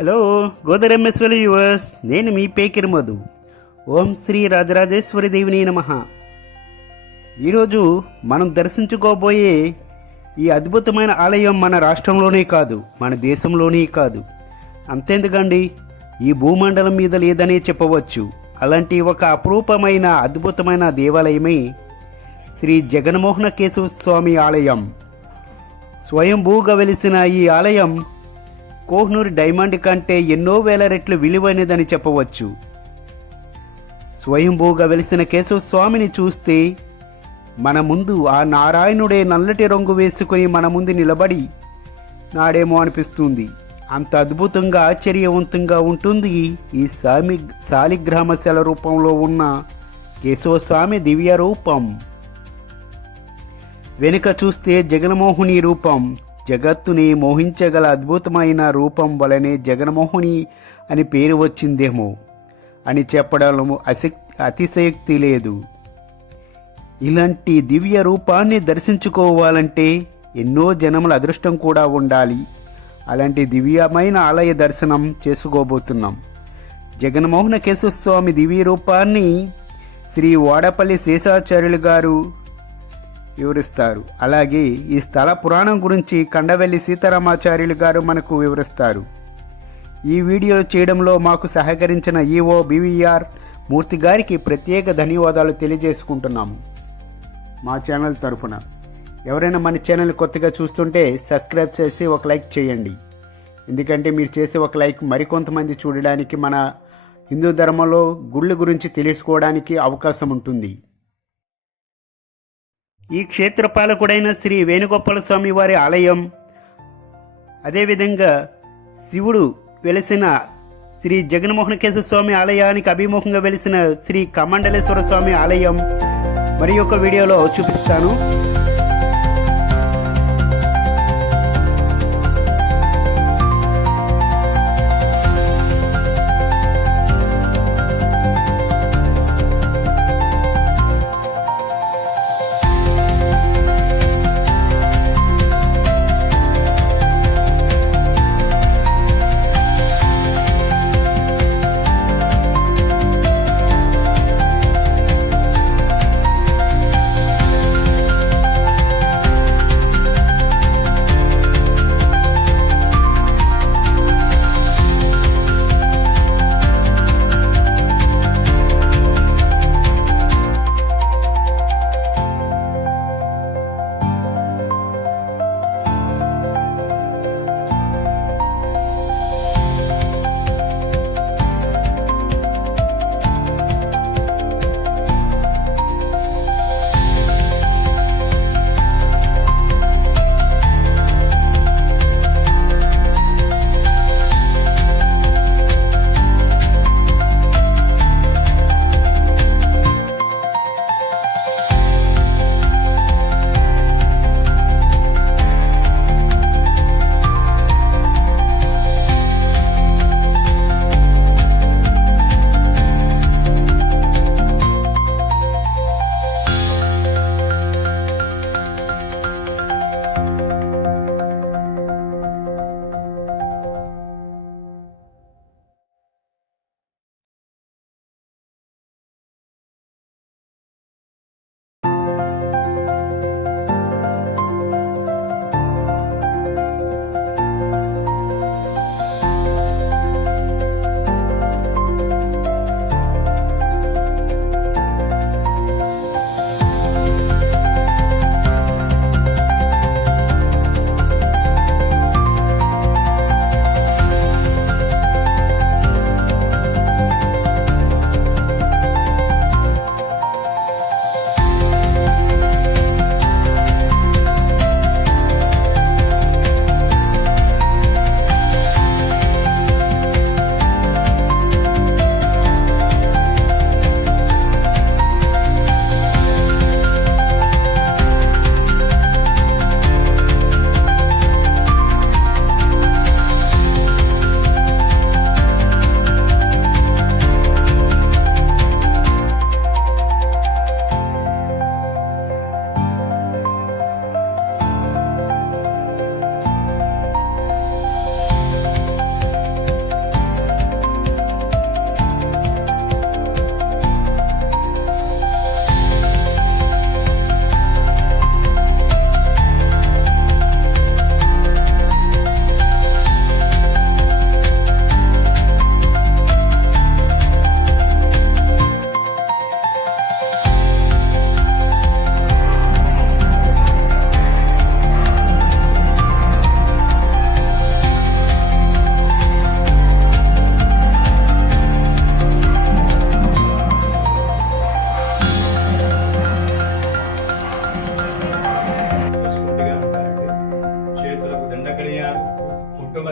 Hello Gwadar ఎంఎస్వెల్ viewers, నేను మీ పేకిరి మధు. ఓం శ్రీ రాజరాజేశ్వరి దేవిని నమః. ఈరోజు మనం దర్శించుకోబోయే ఈ అద్భుతమైన ఆలయం మన రాష్ట్రంలోనే కాదు, మన దేశంలోనే కాదు, అంతేందుకండి ఈ భూమండలం మీద లేదనే చెప్పవచ్చు. అలాంటి ఒక అపురూపమైన అద్భుతమైన దేవాలయమే శ్రీ జగన్మోహన కేశవ స్వామి ఆలయం. స్వయంభూగా వెలిసిన ఈ ఆలయం కోహ్నూరు డైమండ్ కంటే ఎన్నో వేల రెట్లు విలువైనదని చెప్పవచ్చు. స్వయంభూగా వెలిసిన కేశవ స్వామిని చూస్తే మన ముందు ఆ నారాయణుడే నల్లటి రంగు వేసుకుని మన ముందు నిలబడి నాడేమో అనిపిస్తుంది. అంత అద్భుతంగా ఆశ్చర్యవంతంగా ఉంటుంది ఈ శాలిగ్రామ శిల రూపంలో ఉన్న కేశవ స్వామి దివ్య రూపం. వెనుక చూస్తే జగన్మోహిని రూపం. జగత్తుని మోహించగల అద్భుతమైన రూపం వలనే జగన్మోహిని అని పేరు వచ్చిందేమో అని చెప్పడంలో అతిశయోక్తి లేదు. ఇలాంటి దివ్య రూపాన్ని దర్శించుకోవాలంటే ఎన్నో జనముల అదృష్టం కూడా ఉండాలి. అలాంటి దివ్యమైన ఆలయ దర్శనం చేసుకోబోతున్నాం. జగన్మోహన కేశవ స్వామి దివ్య రూపాన్ని శ్రీ వాడపల్లి శేషాచార్యులు గారు వివరిస్తారు. అలాగే ఈ స్థల పురాణం గురించి కండవెల్లి సీతారామాచార్యులు గారు మనకు వివరిస్తారు. ఈ వీడియో చేయడంలో మాకు సహకరించిన ఈఓ బివిఆర్ మూర్తి గారికి ప్రత్యేక ధన్యవాదాలు తెలియజేసుకుంటున్నాము మా ఛానల్ తరఫున. ఎవరైనా మన ఛానల్ కొత్తగా చూస్తుంటే సబ్స్క్రైబ్ చేసి ఒక లైక్ చేయండి. ఎందుకంటే మీరు చేసే ఒక లైక్ మరికొంతమంది చూడడానికి, మన హిందూ ధర్మంలో గుళ్ళ గురించి తెలుసుకోవడానికి అవకాశం ఉంటుంది. ఈ క్షేత్రపాలకుడైన శ్రీ వేణుగోపాల స్వామి వారి ఆలయం, అదేవిధంగా శివుడు వెలిసిన శ్రీ జగన్మోహన కేశవ స్వామి ఆలయానికి అభిముఖంగా వెలిసిన శ్రీ కమండలేశ్వర స్వామి ఆలయం మరి ఒక వీడియోలో చూపిస్తాను.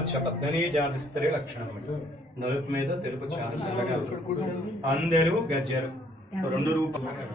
పుట్టమచ్చ పద్మనీ జాతి స్త్రీ లక్షణం. నలుపు మీద తెలుపు చాలా తెల్లగా అందరూ గజ్జరు 2 రూపాయలు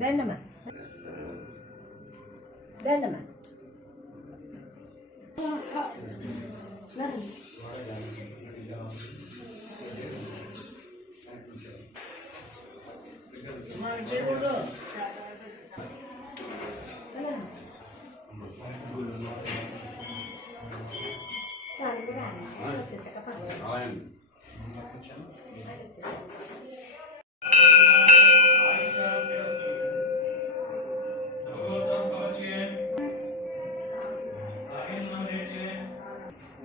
దండమా దండమా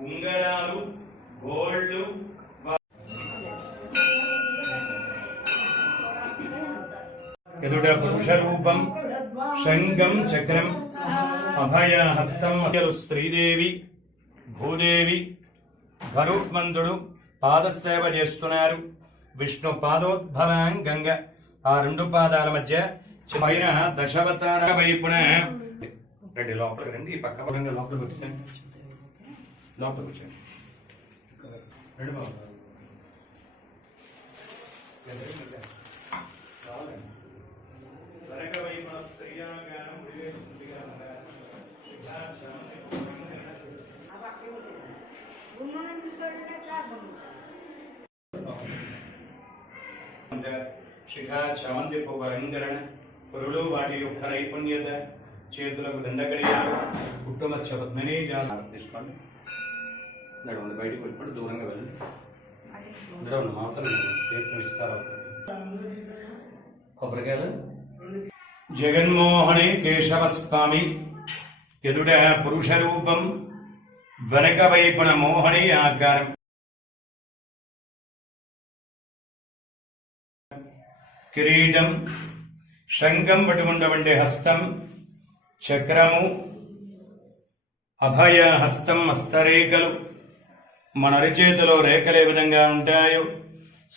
ఉంగరాలు గోల్డ్ ఎదుట పురుష రూపం శంఖం చక్రం అభయ హస్తం శ్రీదేవి భూదేవి గరుత్మంతుడు పాదసేవ చేస్తున్నారు. విష్ణు పాదోద్భవం గంగ ఆ 2 పాదాల మధ్య పైన దశావతార వైపున రండి, లోపలికి రండి. ఈ పక్క పరంగా లోపలికి వచ్చేయండి, లోపలికి వచ్చేయండి. రెండు బాబు శిఖా చామంతి పువ్వలంకరణ పురులు వాటి యొక్క నైపుణ్యత చేతులకు దండగడియాలు పుట్టుమచ్చ పద్మనే తీసుకోండి. నడవండి, బయటకు వెళ్ళిపోయి దూరంగా వెళ్ళండి. నడవండి, మాత్రం ప్రయత్నం ఇస్తారు. కొబ్బరికాయలు జగన్మోహని కేశవస్వామి ఎదుట పురుష రూపం వెనక వైపున మోహని ఆకారం. కిరీటం శంఖం పట్టుకున్నటువంటి హస్తం చక్రము అభయ హస్తం హస్తరేఖలు. మన అరిచేతిలో రేఖలు ఏ విధంగా ఉంటాయో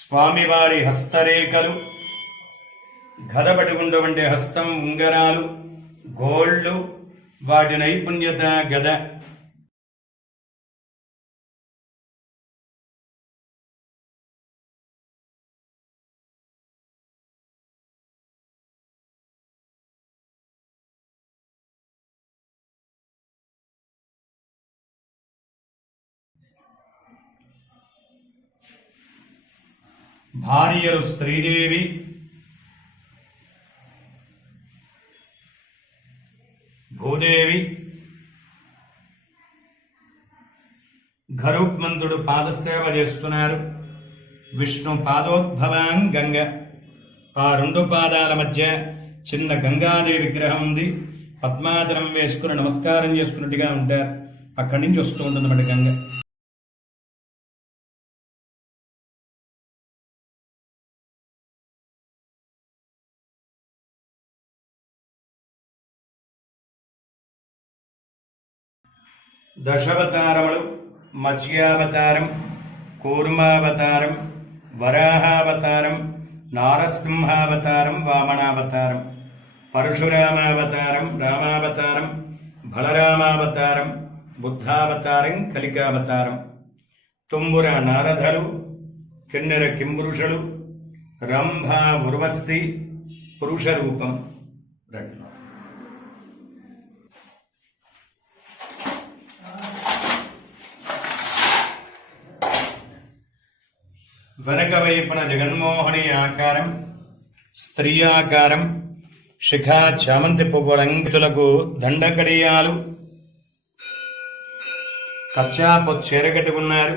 స్వామివారి హస్తరేఖలు. గద పట్టుకున్నటువంటి హస్తం ఉంగరాలు గోల్డ్ వాటి నైపుణ్యత గద. భార్యలు శ్రీదేవి భూదేవి గరుత్మంతుడు పాదసేవ చేస్తున్నారు. విష్ణు పాదోద్భవం గంగ ఆ 2 పాదాల మధ్య చిన్న గంగాదేవి విగ్రహం ఉంది. పద్మాసనం వేసుకుని నమస్కారం చేసుకున్నట్టుగా ఉంటారు. అక్కడి నుంచి వస్తూ ఉంటుందన్నమాట గంగ. దశావతారములు మత్స్యావతారం, కూర్మావతారం, వరాహావతారం, నారసింహావతారం, వామనావతారం, పరశురామావతారం, రామావతారం, బలరామావతారం, బుద్ధావతారం, కలికావతారం. తుంబుర నారదలు, కిన్నెర కింపురుషులు, రంభ ఉర్వశి పురుష రూపం. వెనక వైపున జగన్మోహని ఆకారం, స్త్రీ ఆకారం, శిఖా చామంతి పువ్వులంకితులకు దండకడియాలు, కచ్చాపు చీర కట్టుకున్నారు.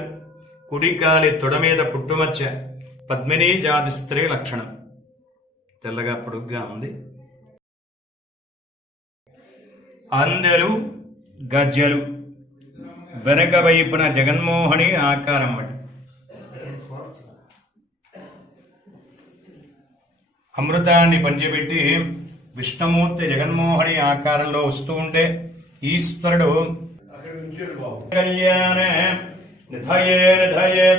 కుడికాలి తొడ మీద పుట్టుమచ్చ. పద్మిని జాతి స్త్రీ లక్షణం. తెల్లగా పొడుగ్గా ఉంది. అందెలు గజ్జలు. వెనక వైపున జగన్మోహని ఆకారం బట్టి అమృతాన్ని పంచిపెట్టి విష్ణుమూర్తి జగన్మోహని ఆకారంలో వస్తూ ఉంటే ఈశ్వరుడు కళ్యాణ నిధయే నిధయే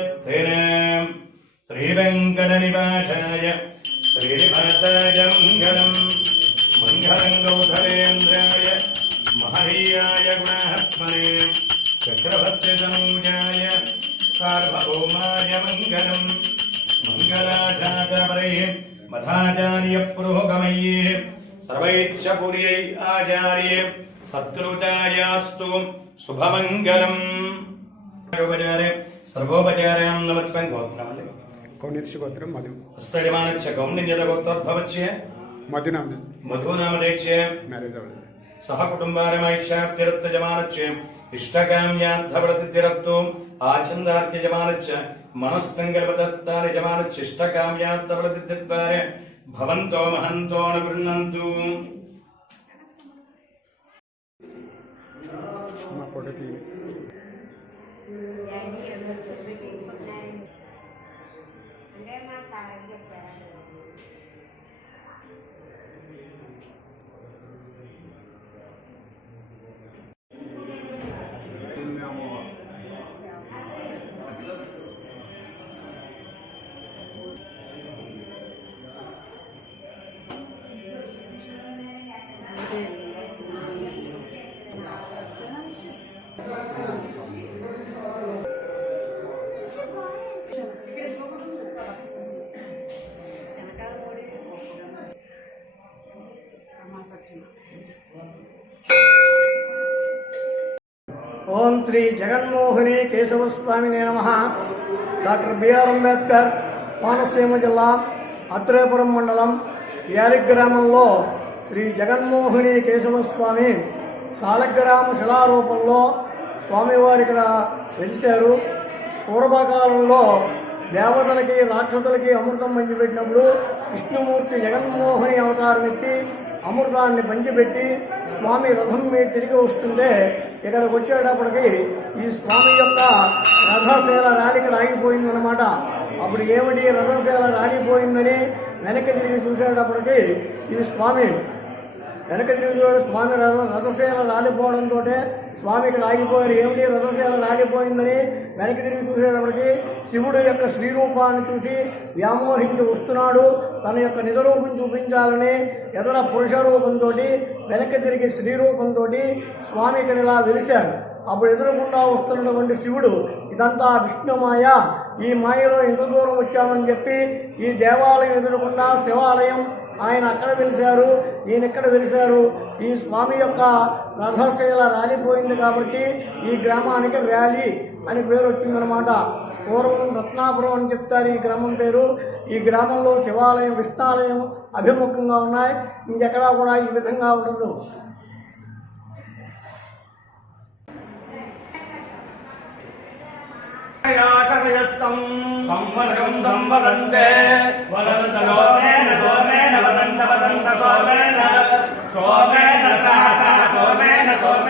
శ్రీ వెంకట నివాసాయ శ్రీనివాసాయ మంగళం. మంగళం గౌధరేంద్రాయ మహనీయాయ గుణాత్మనే చక్రవర్తి తనూజాయ సార్వభౌమాయ మంగళం. మంగళాచార్యపరై మఠాచార్య పురోగమయ్యే సర్వైచ్చ పుర్యై ఆచార్యే సత్కృతాయాస్తు శుభమంగళం. సర్వోపచారాం నమస్కం. గోత్రం కౌనిర్షి గోత్రం మధు. అస్సడిమానచ్చ కౌండిన్యత గోత్రోద్భవచ్య మధునామ మధునామదేచ్య మ్యారేజ్ అవ్వలేదు. సహ కుటుంబారమైష్యాప్తిరత్యజమానచ్చ ఇష్టకామ్యార్థవలతిరత్తు ఆచందార్త్యజమానచ్చ మనస్సంకల్పదత్తానిజమానచ్చ ఇష్టకామ్యార్థవలతిద్వారే భవంతో మహంతో అనుగృహ్ణంతు. మా పొడకి ఓం శ్రీ జగన్మోహిని కేశవస్వామినే నమః. డాక్టర్ బిఆర్ అంబేద్కర్ కోనసీమ జిల్లా అత్రేపురం మండలం యాలి గ్రామంలో శ్రీ జగన్మోహిని కేశవస్వామి సాలగ్రామ శిలారూపంలో స్వామివారి ఇక్కడ వెలిచారు. పూర్వకాలంలో దేవతలకి రాక్షసులకి అమృతం పంచిపెట్టినప్పుడు విష్ణుమూర్తి జగన్మోహిని అవతారం ఎత్తి అమృతాన్ని పంచిపెట్టి స్వామి రథం మీద తిరిగి వస్తుంటే ఇక్కడికి వచ్చేటప్పటికి ఈ స్వామి యొక్క రథశీల ర్యాలీ ఇక్కడ ఆగిపోయిందనమాట. అప్పుడు ఏమిటి రథశీల రాలిపోయిందని వెనక్కి తిరిగి చూసేటప్పటికి ఈ స్వామి వెనక్కి తిరిగి స్వామి రథశీల రాలిపోవడంతో స్వామి ఇక్కడ ఆగిపోయారు. ఏమిటి రథశీల రాలిపోయిందని వెనక్కి తిరిగి చూసేటప్పటికి శివుడు యొక్క శ్రీరూపాన్ని చూసి వ్యామోహించి వస్తున్నాడు. తన యొక్క నిజరూపం చూపించాలని ఎదుర పురుష రూపంతో వెనక్కి తిరిగి శ్రీరూపంతో స్వామి ఇక్కడ ఇలా వెలిశారు. అప్పుడు ఎదురుకుండా వస్తున్నటువంటి శివుడు ఇదంతా విష్ణుమాయ, ఈ మాయలో ఇంత దూరం వచ్చామని చెప్పి ఈ దేవాలయం ఎదురుకుండా శివాలయం ఆయన అక్కడ వెలిశారు, ఈయన ఇక్కడ వెలిశారు. ఈ స్వామి యొక్క రథశైల రాలిపోయింది కాబట్టి ఈ గ్రామానికి ర్యాలీ అని పేరు వచ్చిందనమాట. పూర్వం రత్నాపురం అని చెప్తారు ఈ గ్రామం పేరు. ఈ గ్రామంలో శివాలయం విష్ణాలయం అభిముఖంగా ఉన్నాయి. ఇంకెక్కడా కూడా ఈ విధంగా ఉండదు. సంవత్సరం సంవదంతే వదంత సోమేన సోమేన వదంత వదంత సోమేన సోమేన సహస సోమేన సోమేన